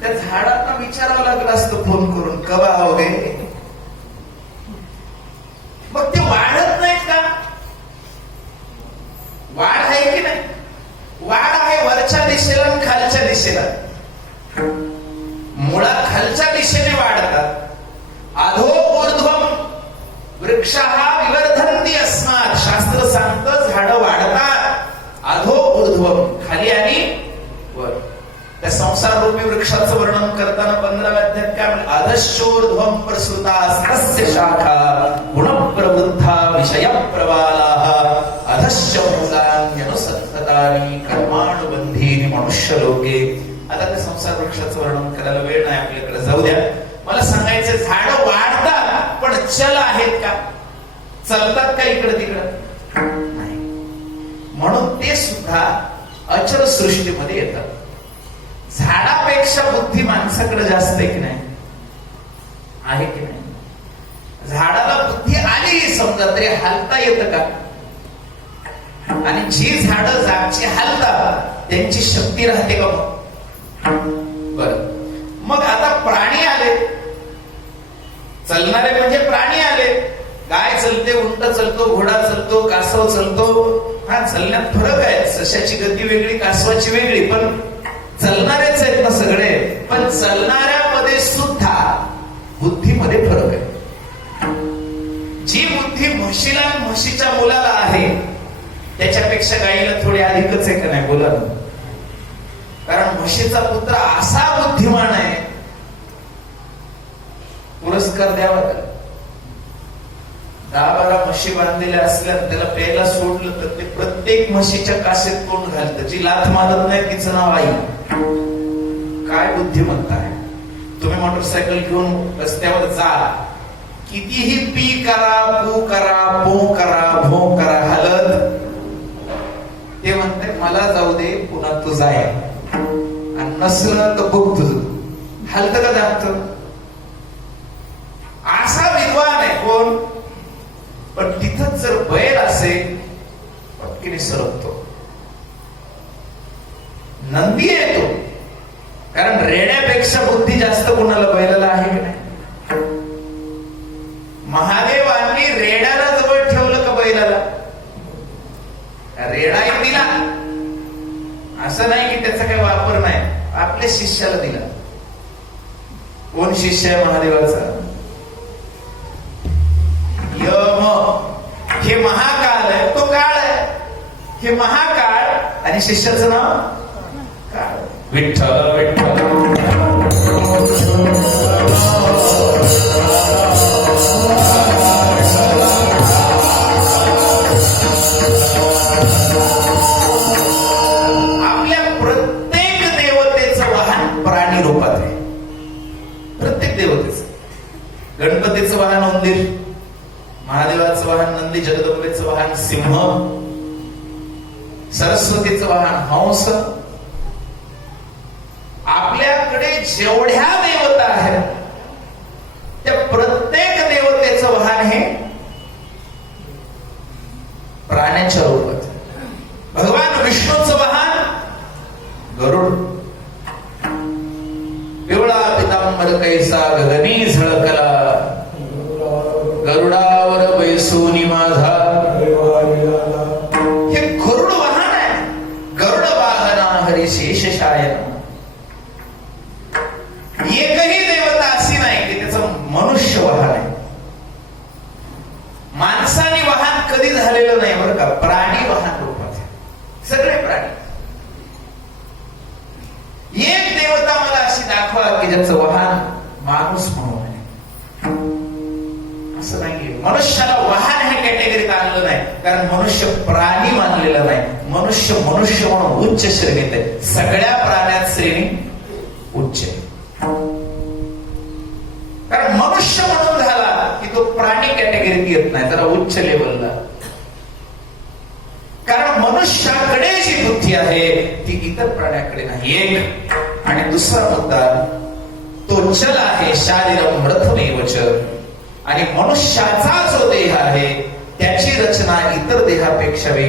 त्या झाडांना विचारावं लागलं असतं फोन करून कवा वगैरे मग ते वाढत नाहीत का? वाढ आहे की नाही? वाढ आहे वरच्या दिशेला आणि खालच्या दिशेला. मुळा खालच्या दिशेने वाढतात. अधो ऊर्ध्वम वृक्ष हा विवर्धंती असणार शास्त्र सांगतं झाडं वाढतात अधो ऊर्ध्वम खाली आणि वर त्या संसार रूपी वृक्षाचं वर्णन करताना पंधराव्या अध्यात काय म्हणजे अधश्चोर्ध्वम प्रसृता सहस्य शाखा गुणप्रवृद्धा विषय प्रवाला अधश्च मूलान्यनुसत्ततानि मनुष्य लोके आता ते संसार वृक्षाचं वर्णन करायला वेळ नाही आपल्याकडे जाऊ द्या. मला सांगायचं झाड वाढतात पण चल आहेत का? चलतात का इकडं तिकडं? म्हणून ते सुद्धा अचल सृष्टीमध्ये येतात. झाडापेक्षा बुद्धी माणसाकडे जास्त आहे की नाही? आहे की नाही? झाडाला बुद्धी आली समजा तरी हालता येतं का? आणि जी झाडं जागची हालतात त्यांची शक्ती राहते का बर. मग आता प्राणी आले. चालणारे म्हणजे प्राणी आले. गाय चलते उंट चलतो घोडा चलतो कासव चलतो. हा चलण्यात फरक आहे. सशाची गती वेगळी कासवाची वेगळी पण चलणारेच आहेत ना सगळे. पण चलणाऱ्यामध्ये सुद्धा बुद्धीमध्ये फरक आहे. जी बुद्धी म्हशीला म्हशीच्या मुलाला आहे त्याच्यापेक्षा गाईला थोडी अधिकच आहे का नाही? बोला कारण म्हशीचा पुत्र असा बुद्धिमान आहे पुरस्कार द्यावा का दहा बारा म्हशी बांधलेल्या असल्या त्याला प्यायला सोडलं तर ते प्रत्येक म्हशीच्या कासेत तोंड घालतं. जी लाथ मारत नाही तिचं नाव आई. काय बुद्धिमत्ता आहे तुम्ही मोटरसायकल घेऊन रस्त्यावर जा. कितीही पी करा पू करा पो करा भो करा हलत. ते म्हणते मला जाऊ दे पुन्हा तू जाय आणि नसलं तर बघ तुझ. हलत का जात असा विद्वान आहे कोण? पण तिथंच जर बैल असेल पटकीने सरकतो. नंदी आहे तो. कारण रेड्यापेक्षा बुद्धी जास्त कोणाला बैलाला आहे की नाही? महादेवांनी रेड्याला जवळ ठेवलं का बैलाला? रेडाही दिला. असं नाही की त्याचा काही वापर नाही. आपल्या शिष्याला दिला. कोण शिष्य आहे महादेवाचा? यम. हे महाकाल आहे. तो काळ आहे. हे महाकाळ आणि शिष्याचं नाव विठ्ठल गणपतीचं वाहन उंदीर महादेवाचं वाहन नंदी जगदंबेचं वाहन सिंह सरस्वतीचं वाहन हंस आपल्याकडे जेवढ्या देवता आहेत त्या प्रत्येक देवतेचं वाहन हे प्राण्याच्या रूपात. भगवान विष्णूचं वाहन गरुड. पिवळा पितांबर कैसा गगनी झळकला. गरुडावर बैसूनी माझा का प्राणी वाहन रूपाचे. सगळे प्राणी. एक देवता मला अशी दाखवा की ज्याचं वाहन माणूस म्हणून असं नाहीये. मनुष्याला वाहन हे कॅटेगरीत आणलं नाही. कारण मनुष्य प्राणी मानलेला नाही. मनुष्य मनुष्य म्हणून उच्च श्रेणीत आहे सगळ्या प्राण्यात श्रेणी उच्च आहे. कारण मनुष्य म्हणून झाला की तो प्राणी कॅटेगरीत येत नाही. जरा उच्च लेवलला कारण मनुष्याकडे जी आहे ती इतर प्राण्याकडे नाही. एक आणि दुसरा मुद्दा तो चल आहे शारीरम रथमेवच आणि मनुष्याचा जो देह आहे त्याची रचना इतर देहापेक्षा वेगळी